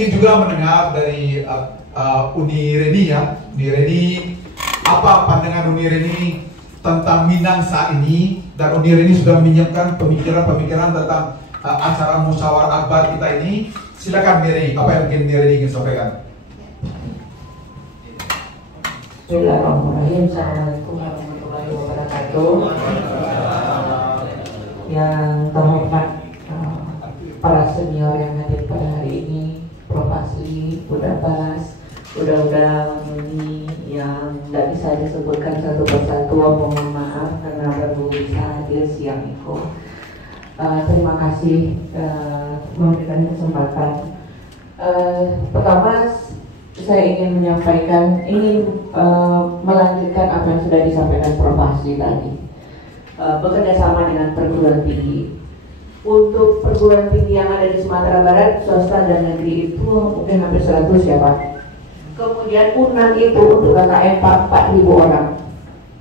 ingin juga mendengar dari Uni Reni ya. Uni Reni, apa pandangan Uni Reni tentang Minang saat ini, dan Uni Reni sudah menyiapkan pemikiran-pemikiran tentang acara musyawarah akbar kita ini. Silakan Miri, apa yang mungkin Miri ingin sampaikan? Bismillahirrahmanirrahim. Assalamualaikum warahmatullahi wabarakatuh. Yang terhormat para senior yang hadir pada hari ini, Prof. Asli, Uda Bas, Uda Muni yang tidak bisa disebutkan satu persatu, mohon maaf karena baru bisa hadir siang itu. Terima kasih memberikan kesempatan. Pertama, saya ingin menyampaikan, melanjutkan apa yang sudah disampaikan Prof. Asli tadi. Bekerja sama dengan perguruan tinggi. Untuk perguruan tinggi yang ada di Sumatera Barat, swasta dan negeri itu mungkin hampir 100 ya Pak. Kemudian UNAN itu untuk KKN 4.000 orang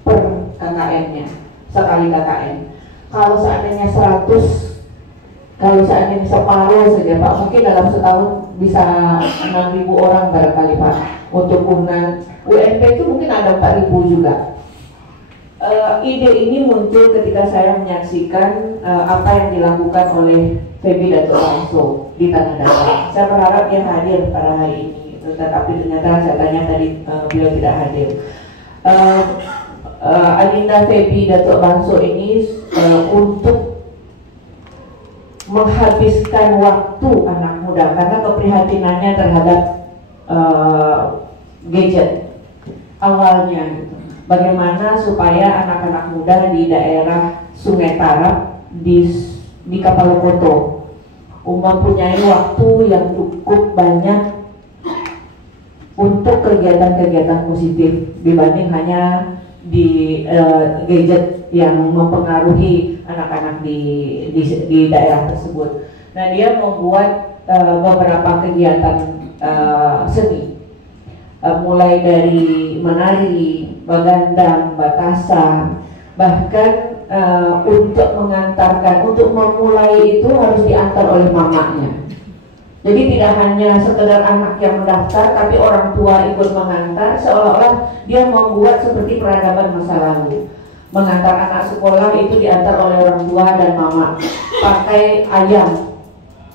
per KKN-nya, sekali KKN. Kalau seandainya 100, kalau seandainya separuh saja Pak, mungkin dalam setahun bisa 6.000 orang barangkali Pak. Untuk UNAN, UNP itu mungkin ada 4.000 juga. Ide ini muncul ketika saya menyaksikan apa yang dilakukan oleh Febi Dato' Bangso di Tanah Datar. Saya berharap dia hadir pada hari ini, tetapi ternyata saya tanya tadi beliau tidak hadir. Agenda Febi Dato' Bangso ini untuk menghabiskan waktu anak muda karena keprihatinannya terhadap gadget awalnya gitu. Bagaimana supaya anak-anak muda di daerah Sungai Tarap di Kapalokoto mempunyai waktu yang cukup banyak untuk kegiatan-kegiatan positif dibanding hanya di gadget yang mempengaruhi anak-anak di daerah tersebut. Nah, dia membuat beberapa kegiatan seni, mulai dari menari, bagandang, batasa, bahkan untuk mengantarkan, untuk memulai itu harus diantar oleh mamanya. Jadi tidak hanya sekedar anak yang mendaftar, tapi orang tua ikut mengantar, seolah-olah dia membuat seperti peradaban masa lalu. Mengantar anak sekolah itu diantar oleh orang tua dan mama, pakai ayam,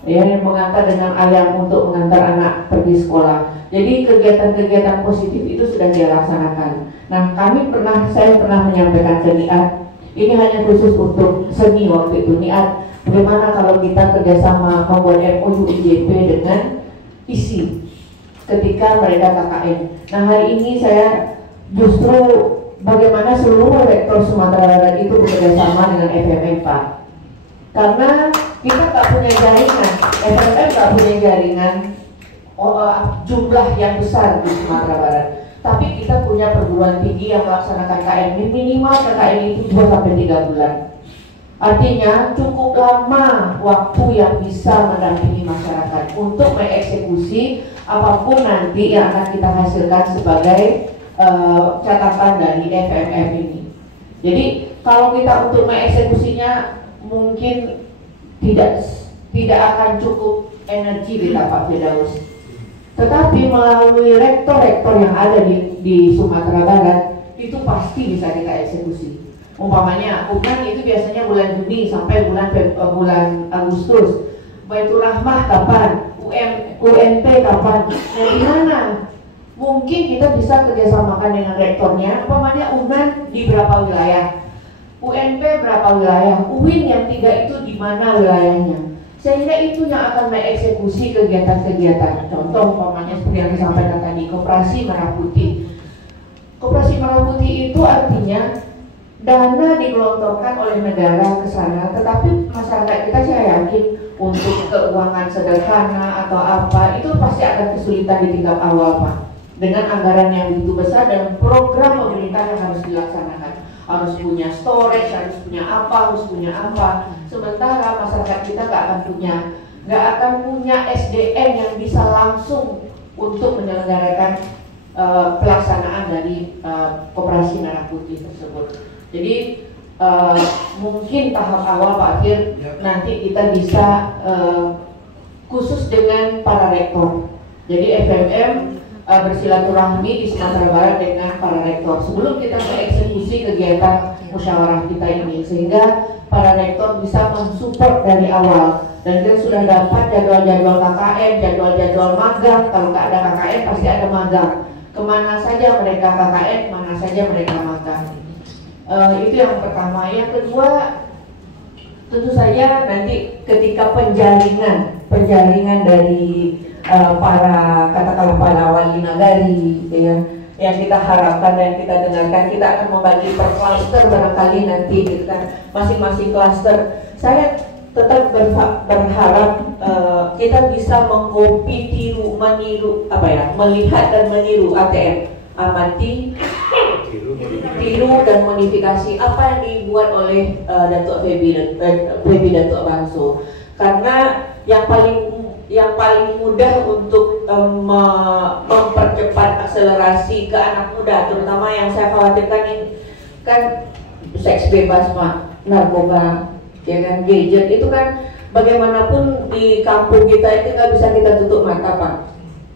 ya, mengantar dengan ayam untuk mengantar anak pergi sekolah. Jadi kegiatan-kegiatan positif itu sudah dia laksanakan. Nah, saya pernah menyampaikan ke NIAT, ini hanya khusus untuk seni waktu itu. NIAT, bagaimana kalau kita kerjasama membuat MOU IJP dengan ISI ketika mereka KKN. Nah, hari ini saya justru bagaimana seluruh rektor Sumatera Barat itu bekerjasama dengan FMM Pak. Karena kita tak punya jaringan, FMM tak punya jaringan jumlah yang besar di Sumatera Barat. Tapi kita punya perguruan tinggi yang melaksanakan KKN, minimal KKN itu 2-3 bulan. Artinya cukup lama waktu yang bisa mendampingi masyarakat untuk mengeksekusi apapun nanti yang akan kita hasilkan sebagai catatan dari FMM ini. Jadi kalau kita untuk mengeksekusinya mungkin tidak akan cukup energi kita Pak Firdaus. Tetapi melalui rektor-rektor yang ada di Sumatera Barat itu pasti bisa kita eksekusi. Umpamanya UNAN itu biasanya bulan Juni sampai bulan Agustus. Baitur Rahmah kapan? UNP kapan? Nah, di mana? Mungkin kita bisa kerjasamakan dengan rektornya. Umpamanya UNAN di berapa wilayah, UNP berapa wilayah, UIN yang 3 itu di mana wilayahnya. Sehingga itu yang akan mengeksekusi kegiatan-kegiatan. Contoh umpamanya seperti yang disampaikan tadi, Koperasi Merah Putih. Koperasi Merah Putih itu artinya dana digelontorkan oleh negara ke sana, tetapi masyarakat kita saya yakin untuk keuangan sederhana atau apa itu pasti akan kesulitan di tingkat awal Pak. Dengan anggaran yang begitu besar dan program pemerintah yang harus dilaksanakan, harus punya storage, harus punya apa. Sementara masyarakat kita nggak akan punya SDM yang bisa langsung untuk menyelenggarakan pelaksanaan dari Koperasi Merah Putih tersebut. Jadi mungkin tahap awal Pak Fir nanti kita bisa khusus dengan para rektor Jadi FMM bersilaturahmi di Sumatera Barat dengan para rektor sebelum kita mengeksekusi kegiatan musyawarah kita ini, sehingga para rektor bisa mensupport dari awal. Dan kita sudah dapat jadwal-jadwal KKN, jadwal-jadwal magang. Kalau nggak ada KKN pasti ada magang. Kemana saja mereka KKN, kemana saja mereka magang. Itu yang pertama. Yang kedua, tentu saja nanti ketika penjaringan dari para katakanlah para wali nagari, ya, yang kita harapkan dan kita dengarkan, kita akan membagi per klaster barangkali nanti, gitu kan, masing-masing klaster. Saya tetap berharap kita bisa mengkopi, meniru, melihat dan meniru ATM, amati, tiru dan modifikasi apa yang dibuat oleh Datuk Febi Datuk Bangso, karena yang paling mudah untuk mempercepat akselerasi ke anak muda, terutama yang saya khawatirkan ini kan seks bebas, Pak, narkoba, ya kan, gadget itu kan bagaimanapun di kampung kita itu nggak bisa kita tutup mata, Pak,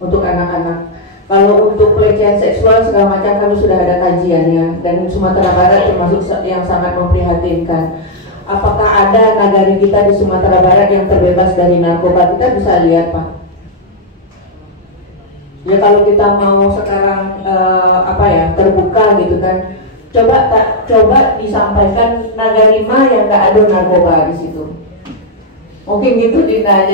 untuk anak-anak. Kalau untuk pelecehan seksual segala macam kami sudah ada kajiannya, dan Sumatera Barat termasuk yang sangat memprihatinkan. Apakah ada nagari kita di Sumatera Barat yang terbebas dari narkoba? Kita bisa lihat, Pak. Ya kalau kita mau sekarang terbuka gitu kan, coba disampaikan nagari mana yang nggak ada narkoba di situ. Mungkin gitu, Dina.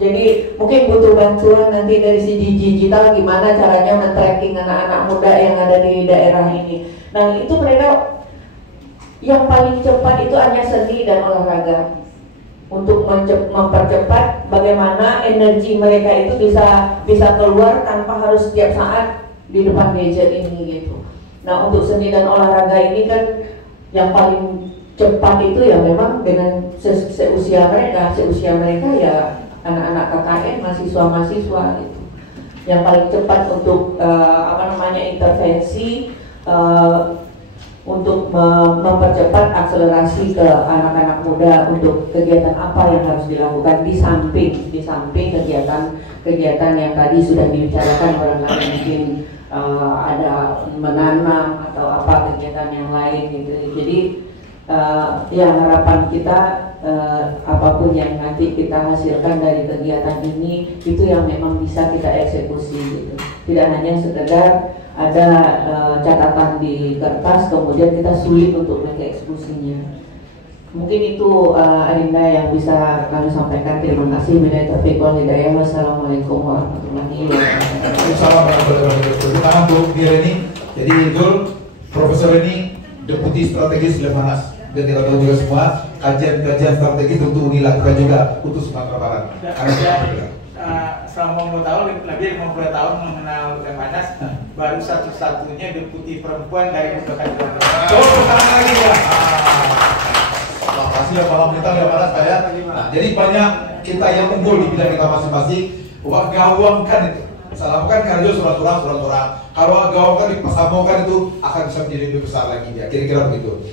Jadi mungkin butuh bantuan nanti dari segi digital, gimana caranya men-tracking anak-anak muda yang ada di daerah ini. Nah itu mereka yang paling cepat itu hanya seni dan olahraga untuk mempercepat bagaimana energi mereka itu bisa keluar tanpa harus setiap saat di depan gadget ini gitu. Nah untuk seni dan olahraga ini kan yang paling cepat itu ya memang dengan seusia mereka ya anak-anak KKN, mahasiswa-mahasiswa gitu. Yang paling cepat untuk intervensi untuk mempercepat akselerasi ke anak-anak muda untuk kegiatan apa yang harus dilakukan di samping kegiatan yang tadi sudah dibicarakan, barangkali mungkin ada menanam atau apa kegiatan yang lain gitu. Jadi ya harapan kita apapun yang nanti kita hasilkan dari kegiatan ini itu yang memang bisa kita eksekusi gitu. Tidak hanya sekedar ada catatan di kertas kemudian kita sulit untuk mengeksekusinya. Mungkin itu Arinda yang bisa kami sampaikan. Terima kasih. Billahi taufiq wal hidayah. Wassalamualaikum warahmatullahi wabarakatuh. Assalamualaikum warahmatullahi wabarakatuh. Untuk Reni, jadi Zul, Profesor Reni, Deputi Strategis Lemhanas. Dan kita tahu juga semua kajian strategis tentu dilakukan juga untuk Sumatera Barat. Selama 50 tahun, lebih 50 tahun mengenal Lemhanas, baru satu-satunya deputi perempuan dari Bupaten Sumatera. Sekarang lagi ya. Makasih ya Pak kita Lemhanas saya. Nah, jadi banyak kita yang unggul di bidang kita masing-masing. Gawangkan itu. Salamkan karena surat-surat. Kalau gawangkan dipasamokan itu akan bisa menjadi lebih besar lagi dia. Kira-kira begitu.